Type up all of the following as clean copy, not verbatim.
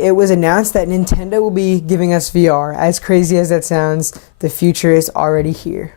It was announced that Nintendo will be giving us VR. As crazy as that sounds, the future is already here.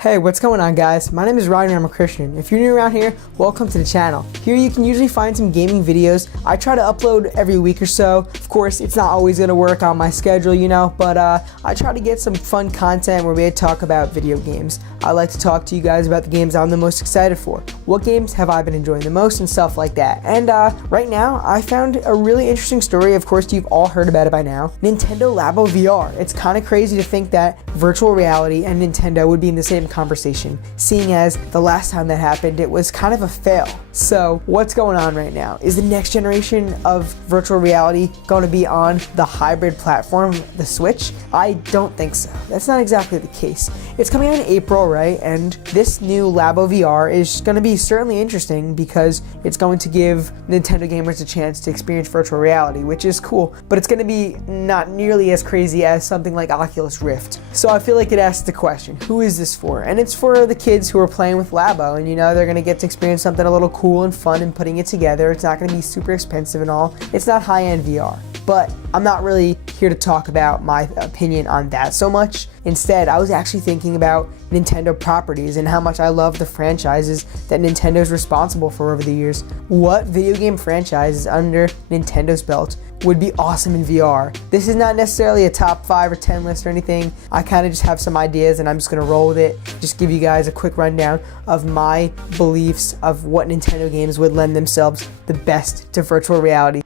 Hey, what's going on, guys? My name is Ramakrishnan. If you're new around here, welcome to the channel. Here you can usually find some gaming videos. I try to upload every week or so. Of course, it's not always gonna work on my schedule, but I try to get some fun content where we talk about video games. I like to talk to you guys about the games I'm the most excited for. What games have I been enjoying the most and stuff like that. And right now, I found a really interesting story. Of course, you've all heard about it by now. Nintendo Labo VR. It's kind of crazy to think that virtual reality and Nintendo would be in the same conversation, seeing as the last time that happened, it was kind of a fail. So what's going on right now? Is the next generation of virtual reality going to be on the hybrid platform, the Switch? I don't think so. That's not exactly the case. It's coming out in April, right? And this new Labo VR is going to be certainly interesting because it's going to give Nintendo gamers a chance to experience virtual reality, which is cool, but it's going to be not nearly as crazy as something like Oculus Rift. So I feel like it asks the question, who is this for? And it's for the kids who are playing with Labo, and they're going to get to experience something a little cool and fun and putting it together. It's not going to be super expensive and all. It's not high-end VR. But I'm not really here to talk about my opinion on that so much. Instead, I was actually thinking about Nintendo properties and how much I love the franchises that Nintendo's responsible for over the years. What video game franchises under Nintendo's belt would be awesome in VR? This is not necessarily a top 5 or 10 list or anything. I kind of just have some ideas and I'm just going to roll with it. Just give you guys a quick rundown of my beliefs of what Nintendo games would lend themselves the best to virtual reality.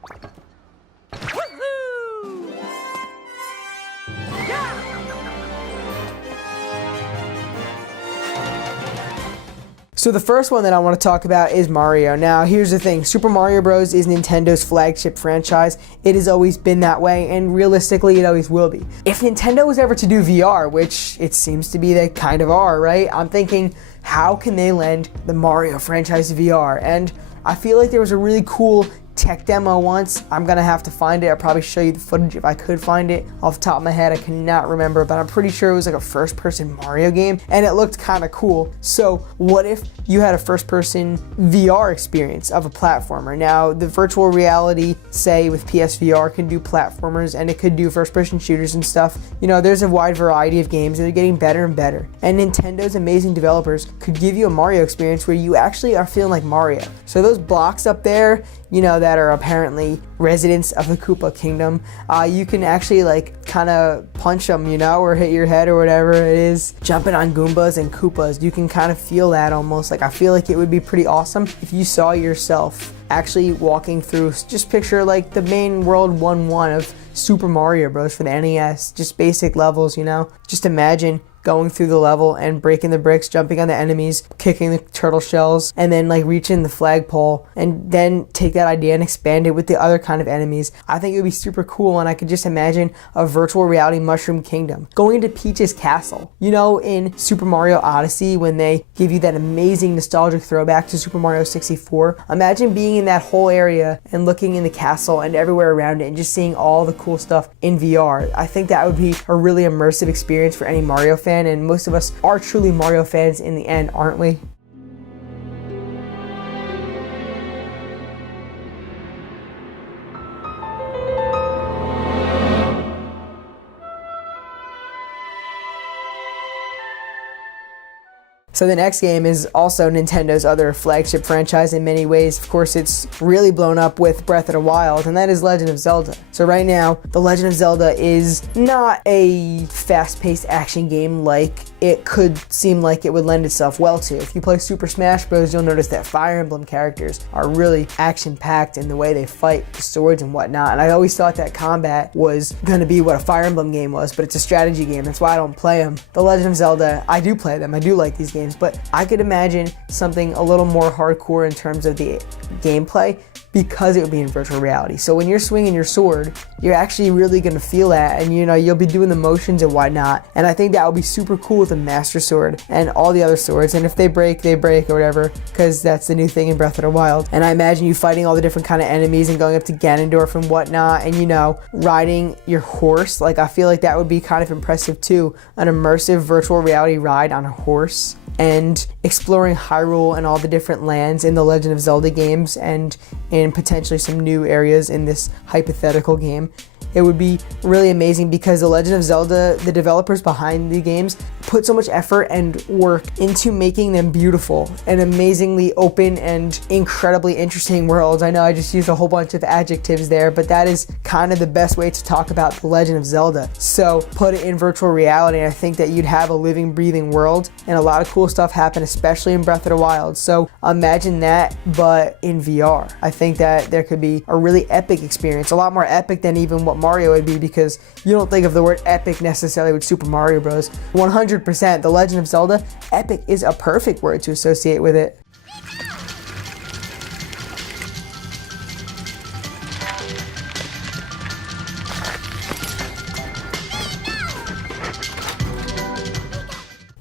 So the first one that I want to talk about is Mario. Now, here's the thing. Super Mario Bros. Is Nintendo's flagship franchise. It has always been that way, and realistically, it always will be. If Nintendo was ever to do VR, which it seems to be they kind of are, right? I'm thinking, how can they lend the Mario franchise VR? And I feel like there was a really cool tech demo once. I'm gonna have to find it. I'll probably show you the footage if I could find it. Off the top of my head, I cannot remember, but I'm pretty sure it was like a first-person Mario game, and it looked kind of cool. So what if you had a first-person VR experience of a platformer? Now, the virtual reality, say with PSVR, can do platformers, and it could do first-person shooters and stuff. There's a wide variety of games, and they're getting better and better. And Nintendo's amazing developers could give you a Mario experience where you actually are feeling like Mario. So those blocks up there, that are apparently residents of the Koopa Kingdom, you can actually kind of punch them, or hit your head or whatever it is. Jumping on Goombas and Koopas, you can kind of feel that almost. I feel like it would be pretty awesome if you saw yourself actually walking through, just picture the main world 1-1 of Super Mario Bros. For the NES, just basic levels, Just imagine going through the level and breaking the bricks, jumping on the enemies, kicking the turtle shells, and then reaching the flagpole, and then take that idea and expand it with the other kind of enemies. I think it would be super cool, and I could just imagine a virtual reality Mushroom Kingdom. Going into Peach's castle. In Super Mario Odyssey, when they give you that amazing nostalgic throwback to Super Mario 64, imagine being in that whole area and looking in the castle and everywhere around it and just seeing all the cool stuff in VR. I think that would be a really immersive experience for any Mario fan, and most of us are truly Mario fans in the end, aren't we? So the next game is also Nintendo's other flagship franchise in many ways. Of course, it's really blown up with Breath of the Wild, and that is Legend of Zelda. So right now, The Legend of Zelda is not a fast-paced action game like it could seem like it would lend itself well to. If you play Super Smash Bros., you'll notice that Fire Emblem characters are really action-packed in the way they fight with swords and whatnot. And I always thought that combat was going to be what a Fire Emblem game was, but it's a strategy game. That's why I don't play them. The Legend of Zelda, I do play them. I do like these games, but I could imagine something a little more hardcore in terms of the gameplay because it would be in virtual reality. So when you're swinging your sword, you're actually really going to feel that, and you'll be doing the motions and whatnot. And I think that would be super cool with the Master Sword and all the other swords. And if they break, they break or whatever, because that's the new thing in Breath of the Wild. And I imagine you fighting all the different kind of enemies and going up to Ganondorf and whatnot, and riding your horse. Like, I feel like that would be kind of impressive too, an immersive virtual reality ride on a horse, and exploring Hyrule and all the different lands in the Legend of Zelda games, and in potentially some new areas in this hypothetical game. It would be really amazing because The Legend of Zelda, the developers behind the games, put so much effort and work into making them beautiful and amazingly open and incredibly interesting worlds. I know I just used a whole bunch of adjectives there, but that is kind of the best way to talk about The Legend of Zelda. So put it in virtual reality, and I think that you'd have a living, breathing world, and a lot of cool stuff happen, especially in Breath of the Wild. So imagine that, but in VR. I think that there could be a really epic experience, a lot more epic than even what Mario would be, because you don't think of the word epic necessarily with Super Mario Bros. 100%, The Legend of Zelda, epic is a perfect word to associate with it.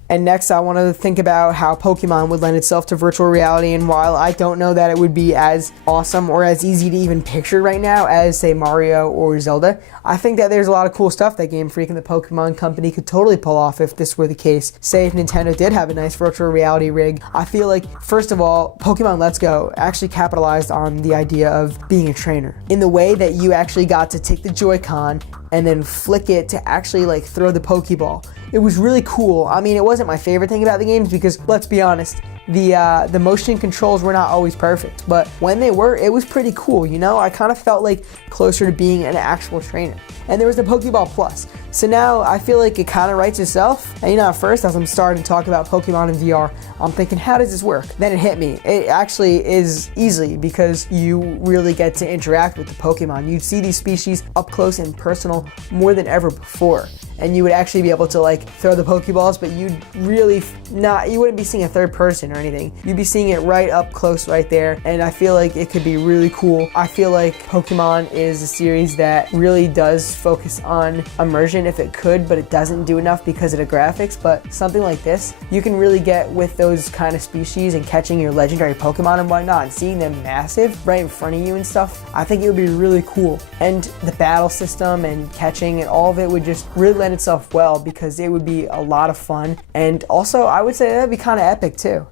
And next, I wanted to think about how Pokemon would lend itself to virtual reality. And while I don't know that it would be as awesome or as easy to even picture right now as, say, Mario or Zelda, I think that there's a lot of cool stuff that Game Freak and the Pokemon Company could totally pull off if this were the case. Say if Nintendo did have a nice virtual reality rig. I feel like, first of all, Pokemon Let's Go actually capitalized on the idea of being a trainer, in the way that you actually got to take the Joy-Con and then flick it to actually like throw the Pokeball. It was really cool. I mean, it wasn't my favorite thing about the games because, let's be honest, the motion controls were not always perfect, but when they were, it was pretty cool. I kind of felt like closer to being an actual trainer. And there was the Pokeball Plus. So now I feel like it kind of writes itself. And at first, as I'm starting to talk about Pokemon in VR, I'm thinking, how does this work? Then it hit me. It actually is easily, because you really get to interact with the Pokemon. You'd see these species up close and personal more than ever before. And you would actually be able to like throw the Pokeballs, but you wouldn't be seeing a third person or anything. You'd be seeing it right up close right there. And I feel like it could be really cool. I feel like Pokemon is a series that really does focus on immersion if it could, but it doesn't do enough because of the graphics. But something like this, you can really get with those kind of species and catching your legendary Pokemon and whatnot, and seeing them massive right in front of you and stuff. I think it would be really cool. And the battle system and catching and all of it would just really lend itself well, because it would be a lot of fun. And also, I would say that'd be kind of epic too.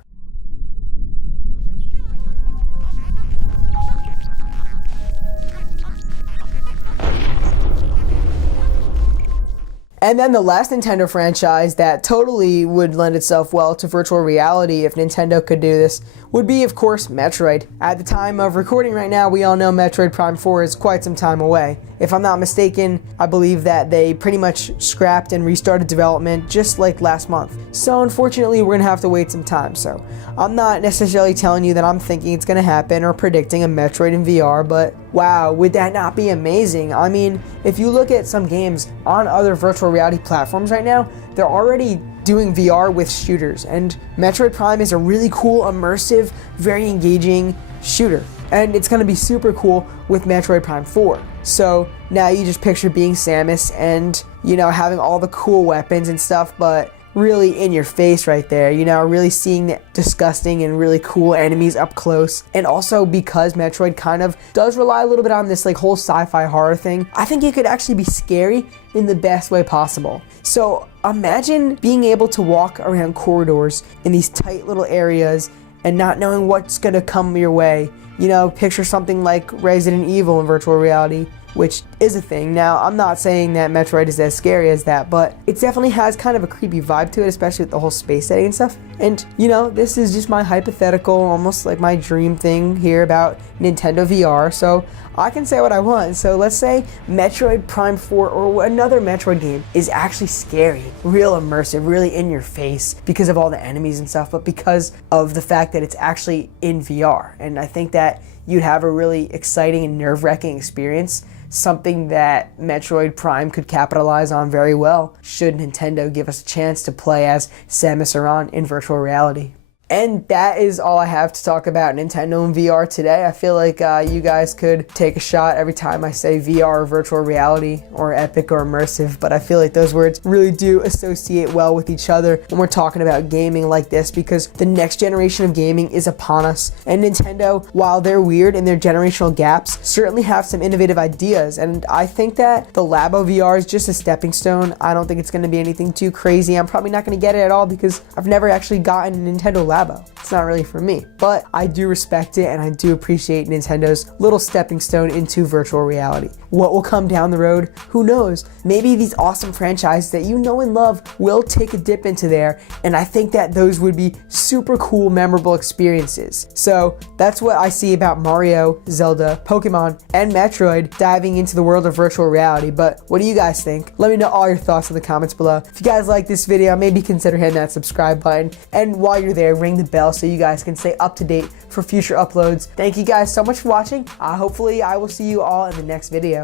And then the last Nintendo franchise that totally would lend itself well to virtual reality if Nintendo could do this would be, of course, Metroid. At the time of recording right now, we all know Metroid Prime 4 is quite some time away. If I'm not mistaken, I believe that they pretty much scrapped and restarted development just like last month. So unfortunately, we're gonna have to wait some time. So I'm not necessarily telling you that I'm thinking it's gonna happen or predicting a Metroid in VR, but wow, would that not be amazing? I mean, if you look at some games on other virtual reality platforms right now, they're already doing VR with shooters, and Metroid Prime is a really cool, immersive, very engaging shooter. And it's gonna be super cool with Metroid Prime 4. So now you just picture being Samus and, having all the cool weapons and stuff, but really in your face right there, really seeing the disgusting and really cool enemies up close. And also, because Metroid kind of does rely a little bit on this like whole sci-fi horror thing, I think it could actually be scary in the best way possible. So imagine being able to walk around corridors in these tight little areas and not knowing what's gonna come your way. Picture something like Resident Evil in virtual reality, which is a thing. Now, I'm not saying that Metroid is as scary as that, but it definitely has kind of a creepy vibe to it, especially with the whole space setting and stuff. And, this is just my hypothetical, almost like my dream thing here about Nintendo VR, so I can say what I want. So let's say Metroid Prime 4 or another Metroid game is actually scary, real immersive, really in your face because of all the enemies and stuff, but because of the fact that it's actually in VR. And I think that you'd have a really exciting and nerve-wracking experience, something that Metroid Prime could capitalize on very well should Nintendo give us a chance to play as Samus Aran in virtual reality. And that is all I have to talk about Nintendo and VR today. I feel like you guys could take a shot every time I say VR or virtual reality or epic or immersive, but I feel like those words really do associate well with each other when we're talking about gaming like this, because the next generation of gaming is upon us. And Nintendo, while they're weird in their generational gaps, certainly have some innovative ideas. And I think that the Labo VR is just a stepping stone. I don't think it's going to be anything too crazy. I'm probably not going to get it at all because I've never actually gotten a Nintendo Labo. It's not really for me, but I do respect it and I do appreciate Nintendo's little stepping stone into virtual reality. What will come down the road? Who knows? Maybe these awesome franchises that you know and love will take a dip into there, and I think that those would be super cool, memorable experiences. So that's what I see about Mario, Zelda, Pokemon, and Metroid diving into the world of virtual reality. But what do you guys think? Let me know all your thoughts in the comments below. If you guys like this video, maybe consider hitting that subscribe button, and while you're there, ring the bell so you guys can stay up to date for future uploads. Thank you guys so much for watching. Hopefully I will see you all in the next video.